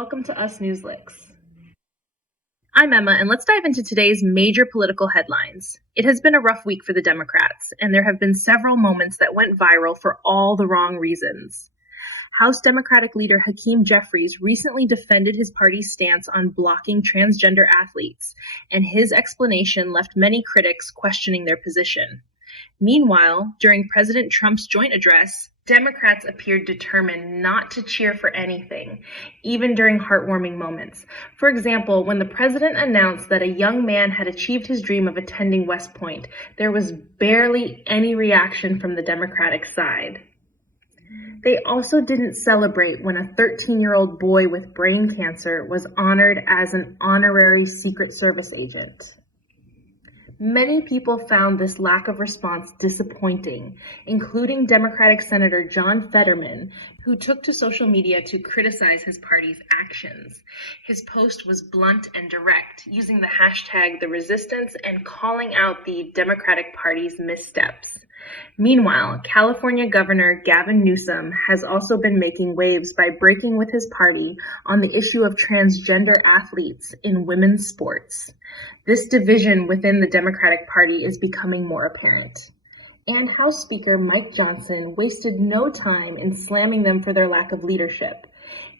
Welcome to Us Newslix. I'm Emma, and let's dive into today's major political headlines. It has been a rough week for the Democrats, and there have been several moments that went viral for all the wrong reasons. House Democratic leader Hakeem Jeffries recently defended his party's stance on blocking transgender athletes, and his explanation left many critics questioning their position. Meanwhile, during President Trump's joint address, Democrats appeared determined not to cheer for anything, even during heartwarming moments. For example, when the president announced that a young man had achieved his dream of attending West Point, there was barely any reaction from the Democratic side. They also didn't celebrate when a 13-year-old boy with brain cancer was honored as an honorary Secret Service agent. Many people found this lack of response disappointing, including Democratic Senator John Fetterman, who took to social media to criticize his party's actions. His post was blunt and direct, using the hashtag #TheResistance and calling out the Democratic Party's missteps. Meanwhile, California Governor Gavin Newsom has also been making waves by breaking with his party on the issue of transgender athletes in women's sports. This division within the Democratic Party is becoming more apparent. And House Speaker Mike Johnson wasted no time in slamming them for their lack of leadership.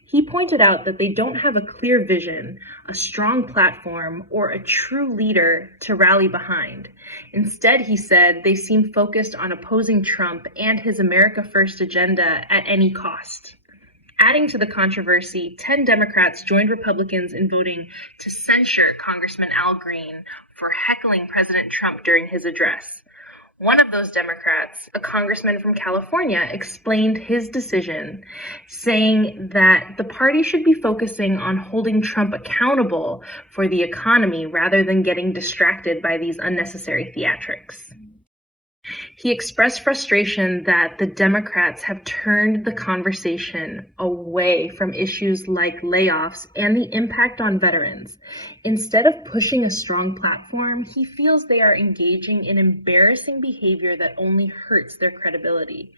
He pointed out that they don't have a clear vision, a strong platform, or a true leader to rally behind. Instead, he said, they seem focused on opposing Trump and his America First agenda at any cost. Adding to the controversy, 10 Democrats joined Republicans in voting to censure Congressman Al Green for heckling President Trump during his address. One of those Democrats, a congressman from California, explained his decision, saying that the party should be focusing on holding Trump accountable for the economy rather than getting distracted by these unnecessary theatrics. He expressed frustration that the Democrats have turned the conversation away from issues like layoffs and the impact on veterans. Instead of pushing a strong platform, he feels they are engaging in embarrassing behavior that only hurts their credibility.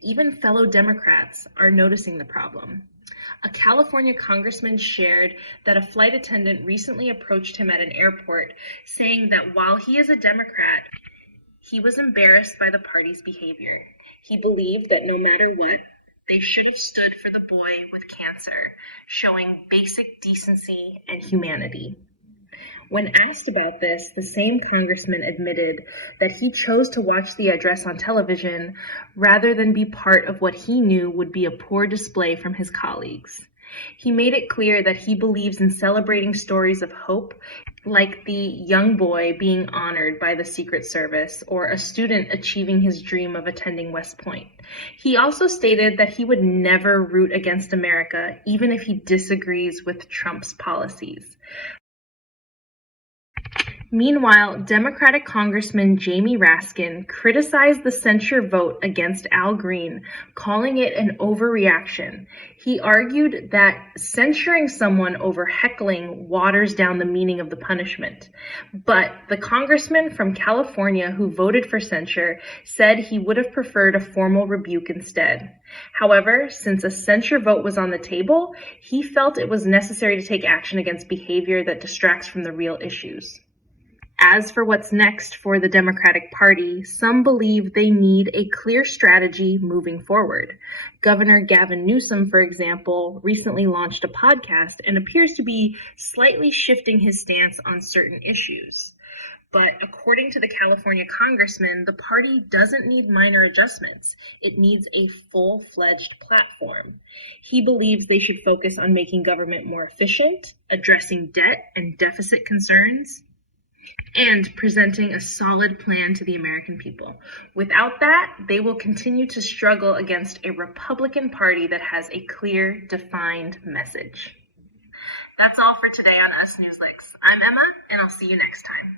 Even fellow Democrats are noticing the problem. A California congressman shared that a flight attendant recently approached him at an airport, saying that while he is a Democrat, he was embarrassed by the party's behavior. He believed that no matter what, they should have stood for the boy with cancer, showing basic decency and humanity. When asked about this, the same congressman admitted that he chose to watch the address on television rather than be part of what he knew would be a poor display from his colleagues. He made it clear that he believes in celebrating stories of hope, like the young boy being honored by the Secret Service or a student achieving his dream of attending West Point. He also stated that he would never root against America, even if he disagrees with Trump's policies. Meanwhile, Democratic Congressman Jamie Raskin criticized the censure vote against Al Green, calling it an overreaction. He argued that censuring someone over heckling waters down the meaning of the punishment. But the congressman from California who voted for censure said he would have preferred a formal rebuke instead. However, since a censure vote was on the table, he felt it was necessary to take action against behavior that distracts from the real issues. As for what's next for the Democratic Party, some believe they need a clear strategy moving forward. Governor Gavin Newsom, for example, recently launched a podcast and appears to be slightly shifting his stance on certain issues. But according to the California congressman, the party doesn't need minor adjustments. It needs a full-fledged platform. He believes they should focus on making government more efficient, addressing debt and deficit concerns, and presenting a solid plan to the American people. Without that, they will continue to struggle against a Republican Party that has a clear, defined message. That's all for today on Us Newslix. I'm Emma, and I'll see you next time.